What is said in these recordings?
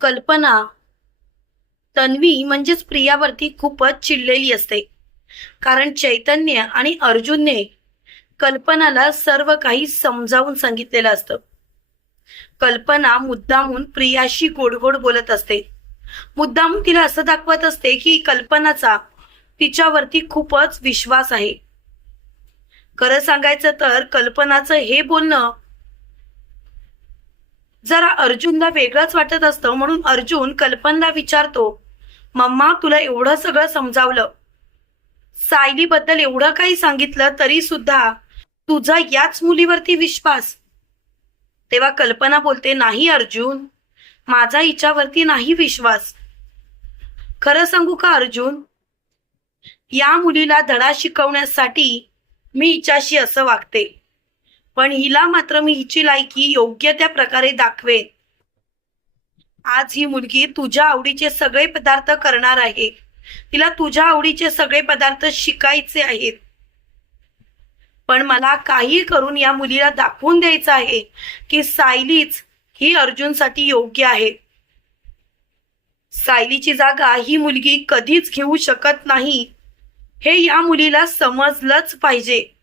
कल्पना तन्वी म्हणजेच प्रियावरती खूपच चिडलेली असते. कारण चैतन्य आणि अर्जुनने कल्पनाला सर्व काही समजावून सांगितलेलं असतं. कल्पना मुद्दामून प्रियाशी गोड गोड बोलत असते. मुद्दामून तिला असं दाखवत असते की कल्पनाचा तिच्यावरती खूपच विश्वास आहे. खरं सांगायचं तर कल्पनाचं हे बोलणं जरा अर्जुनला वेगळंच वाटत असतं म्हणून अर्जुन कल्पनला विचारतो मम्मा तुला एवढं सगळं समजावलं. सायलीबद्दल एवढं काही सांगितलं तरी सुद्धा तुझा याच मुलीवरती विश्वास. तेव्हा कल्पना बोलते नाही अर्जुन माझा हिच्यावरती नाही विश्वास. खरं सांगू का अर्जुन? या मुलीला धडा शिकवण्यासाठी मी हिच्याशी असं वागते. पण हिला मात्र मी हिची लायकी योग्य त्या प्रकारे दाखवेन. आज ही मुलगी तुझ्या आवडीचे सगळे पदार्थ करणार आहे. तिला तुझ्या आवडीचे सगळे पदार्थ शिकायचे आहेत. पण मला काही करून या मुलीला दाखवून द्यायचं आहे की सायलीच ही अर्जुनसाठी योग्य आहे. सायलीची जागा ही मुलगी कधीच घेऊ शकत नाही. हे या मुलीला समजलंच पाहिजे.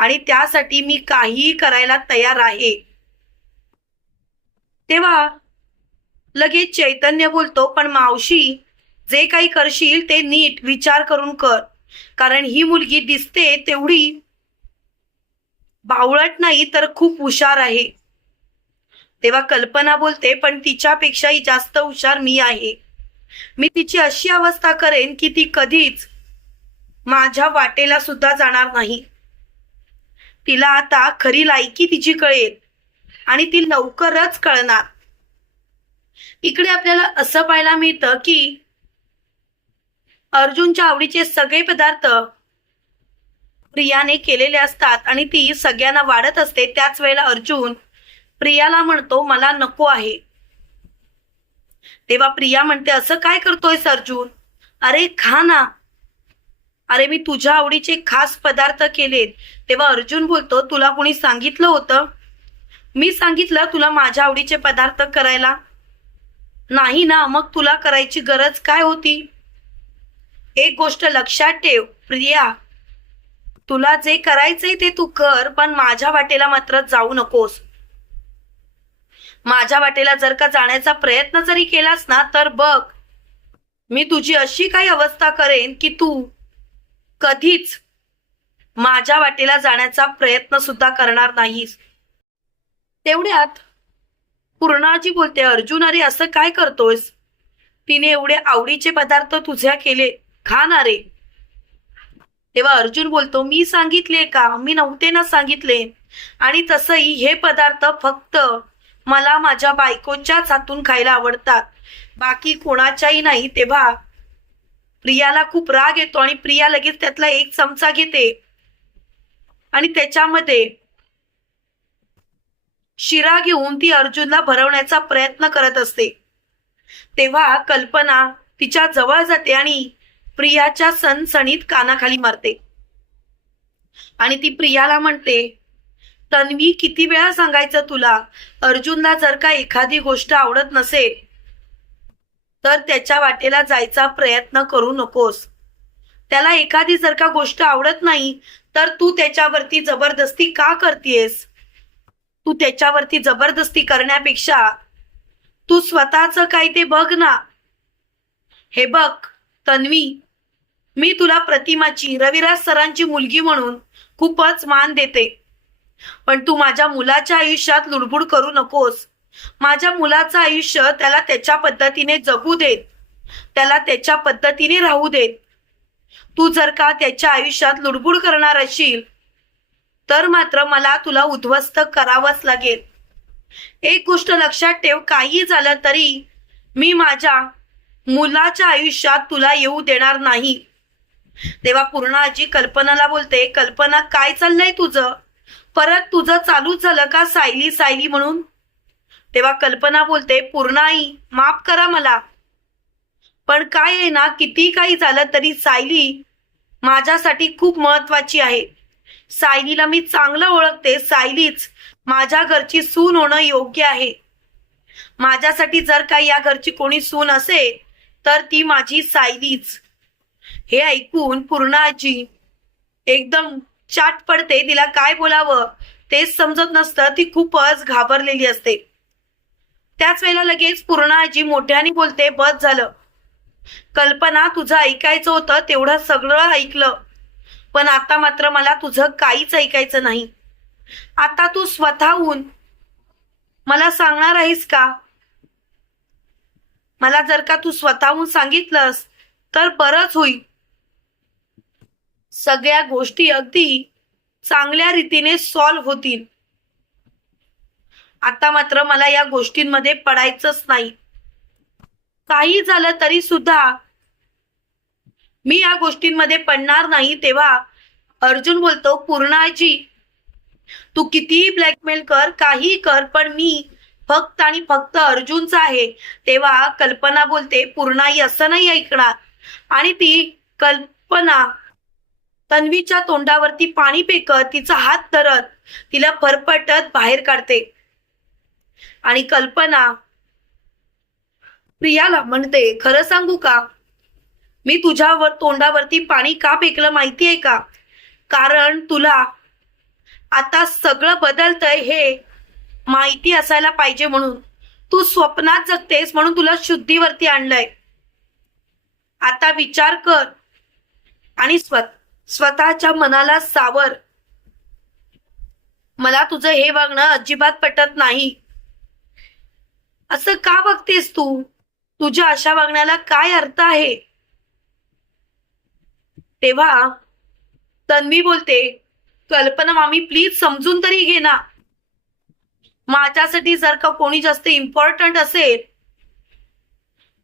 आणि त्यासाठी मी काहीही करायला तयार आहे. तेव्हा लगेच चैतन्य बोलतो पण मावशी जे काही करशील ते नीट विचार करून कर. कारण ही मुलगी दिसते तेवढी बावळट नाही तर खूप हुशार आहे. तेव्हा कल्पना बोलते पण तिच्यापेक्षाही जास्त हुशार मी आहे. मी तिची अशी अवस्था करेन की ती कधीच माझ्या वाटेला सुद्धा जाणार नाही. तिला आता खरी लायकी तिची कळेल. आणि ती लवकरच कळणार. इकडे आपल्याला असं पाहायला मिळतं की अर्जुनच्या आवडीचे सगळे पदार्थ प्रियाने केलेले असतात आणि ती सगळ्यांना वाढत असते. त्याच वेळेला अर्जुन प्रियाला म्हणतो मला नको आहे. तेव्हा प्रिया म्हणते असं काय करतोयस अर्जुन? अरे खा ना. अरे मी तुझ्या आवडीचे खास पदार्थ केलेत. तेव्हा अर्जुन बोलतो तुला कुणी सांगितलं होतं? मी सांगितलं तुला माझ्या आवडीचे पदार्थ करायला. नाही ना मग तुला करायची गरज काय होती? एक गोष्ट लक्षात ठेव प्रिया. तुला जे करायचंय ते तू कर पण माझ्या वाटेला मात्र जाऊ नकोस. माझ्या वाटेला जर का जाण्याचा प्रयत्न जरी केलास ना तर बघ. मी तुझी अशी काही अवस्था करेन की तू कधीच माझ्या वाटेला जाण्याचा प्रयत्न सुद्धा करणार नाहीस. तेवढ्यात पूर्णाजी बोलते अर्जुन अरे असं काय करतोयस? तिने एवढे आवडीचे पदार्थ तुझ्या केले. खा ना रे. तेव्हा अर्जुन बोलतो मी सांगितले का? मी नव्हते ना सांगितले. आणि तसंही हे पदार्थ फक्त मला माझ्या बायकोच्याच हातून खायला आवडतात. बाकी कोणाच्याही नाही. तेव्हा प्रियाला खूप राग येतो आणि प्रिया लगेच त्यातला एक चमचा घेते. आणि त्याच्यामध्ये शिरा घेऊन ती अर्जुनला भरवण्याचा प्रयत्न करत असते. तेव्हा कल्पना तिच्या जवळ जाते आणि प्रियाच्या सणसणीत कानाखाली मारते. आणि ती प्रियाला म्हणते तन्वी किती वेळा सांगायचं तुला? अर्जुनला जर का एखादी गोष्ट आवडत नसेल तर त्याच्या वाटेला जायचा प्रयत्न करू नकोस. त्याला एखादी जर का गोष्ट आवडत नाही तर तू त्याच्यावरती जबरदस्ती का करतेस? तू त्याच्यावरती जबरदस्ती करण्यापेक्षा तू स्वतःच काय ते बघ ना. हे बघ तन्वी मी तुला प्रतिमाची रविराज सरांची मुलगी म्हणून खूपच मान देते. पण तू माझ्या मुलाच्या आयुष्यात लुडबुड करू नकोस. माझ्या मुलाचं आयुष्य त्याला त्याच्या पद्धतीने जगू देत. त्याला त्याच्या पद्धतीने राहू देत. तू जर का त्याच्या आयुष्यात लुडबुड करणार असशील तर मात्र मला तुला उद्ध्वस्त करावंच लागेल. एक गोष्ट लक्षात ठेव काही झालं तरी मी माझ्या मुलाच्या आयुष्यात तुला येऊ देणार नाही. तेव्हा पूर्ण आजी कल्पनाला बोलते कल्पना काय चाललंय तुझं? परत तुझं चालूच झालं का सायली सायली म्हणून? तेव्हा कल्पना बोलते पूर्णाई माफ करा मला. पण काय आहे ना किती काही झालं तरी सायली माझ्यासाठी खूप महत्वाची आहे. सायलीला मी चांगलं ओळखते सायलीच माझ्या घरची सून होणं योग्य आहे. माझ्यासाठी जर काही या घरची कोणी सून असेल तर ती माझी सायलीच. हे ऐकून पूर्ण एकदम चाट पडते तिला काय बोलावं? तेच समजत नसतं ती खूपच घाबरलेली असते. त्याच वेळेला लगेच पूर्ण आजी मोठ्याने बोलते बस झालं. कल्पना तुझं ऐकायचं होतं तेवढं सगळं ऐकलं. पण आता मात्र मला तुझं काहीच ऐकायचं नाही. आता तू स्वतःहून मला सांगणार आहेस का? मला जर का तू स्वतःहून सांगितलंस तर बरंच होईल. सगळ्या गोष्टी अगदी चांगल्या रीतीने सॉल्व्ह होतील. आता मात्र मला या गोष्टींमध्ये पडायचंच नाही. काही झालं तरी सुद्धा मी या गोष्टींमध्ये पडणार नाही तेव्हा अर्जुन बोलतो पूर्णाजी तू कितीही ब्लॅकमेल कर काही कर पण मी फक्त आणि फक्त अर्जुनचा आहे. तेव्हा कल्पना बोलते पूर्णाई असं नाही ऐकणार आणि ती कल्पना तन्वीच्या तोंडावरती पाणी पेकत तिचा हात धरत तिला फरफटत बाहेर काढते. आणि कल्पना प्रियाला म्हणते खरं सांगू का? मी तुझ्यावर तोंडावरती पाणी का फेकलं माहिती आहे का? कारण तुला आता सगळं बदलतंय हे माहिती असायला पाहिजे म्हणून. तू स्वप्नात जगतेस म्हणून तुला शुद्धीवरती आणलंय. आता विचार कर आणि स्व स्वतःच्या मनाला सावर. मला तुझं हे वागणं अजिबात पटत नाही. असं का बघतेस तू? तुझ्या अशा वागण्याला काय अर्थ आहे? तेव्हा तन्वी बोलते कल्पना मामी प्लीज समजून तरी घे ना. माझ्यासाठी जर का कोणी जास्त इम्पॉर्टंट असेल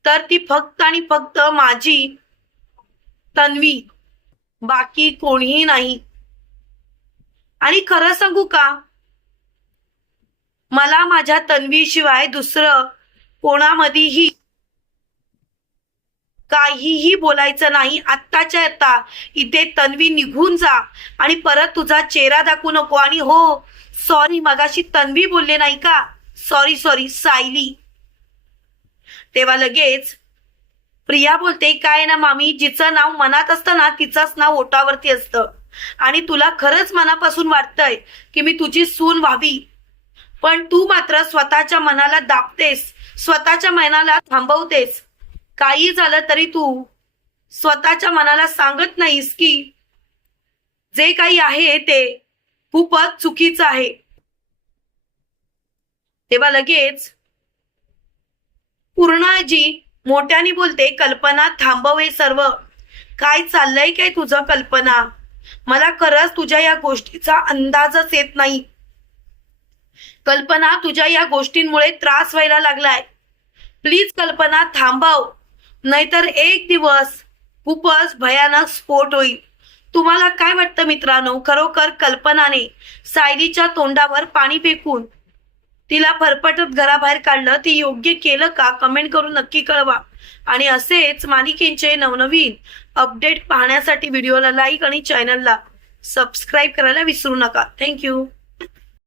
तर ती फक्त आणि फक्त माझी तन्वी. बाकी कोणीही नाही. आणि खरं सांगू का? मला माझ्या तन्वीशिवाय दुसरं कोणामध्येही काहीही बोलायचं नाही. आत्ताच्या आता इथे तन्वी निघून जा आणि परत तुझा चेहरा दाखवू नको. आणि हो सॉरी मगाशी तन्वी बोलले नाही का? Sorry sorry Sayali. तेव्हा लगेच प्रिया बोलते काय ना मामी जिचं नाव मनात असतं ना तिचंच नाव ओटावरती असतं. आणि तुला खरंच मनापासून वाटतंय की मी तुझी सून व्हावी. पण तू मात्र स्वतःच्या मनाला दाबतेस स्वतःच्या मनाला थांबवतेस. काही झालं तरी तू स्वतःच्या मनाला सांगत नाहीस की जे काही आहे ते खूपच चुकीचं आहे. तेव्हा लगेच पूर्णाजी मोठ्याने बोलते कल्पना थांबव हे सर्व. काय चाललंय काय तुझं कल्पना? मला खरंच तुझ्या या गोष्टीचा अंदाजच येत नाही. कल्पना तुझ्या या गोष्टींमुळे त्रास व्हायला लागलाय. प्लीज कल्पना थांबव. नाहीतर एक दिवस खूपच भयानक स्फोट होईल. तुम्हाला काय वाटतं मित्रांनो? खरोखर कल्पनाने सायलीच्या तोंडावर पाणी फेकून तिला फरफटत घराबाहेर काढलं ती योग्य केलं का? कमेंट करून नक्की कळवा. आणि असेच मालिकेंचे नवनवीन अपडेट पाहण्यासाठी व्हिडिओला लाईक आणि चॅनलला सबस्क्राईब करायला विसरू नका. थँक्यू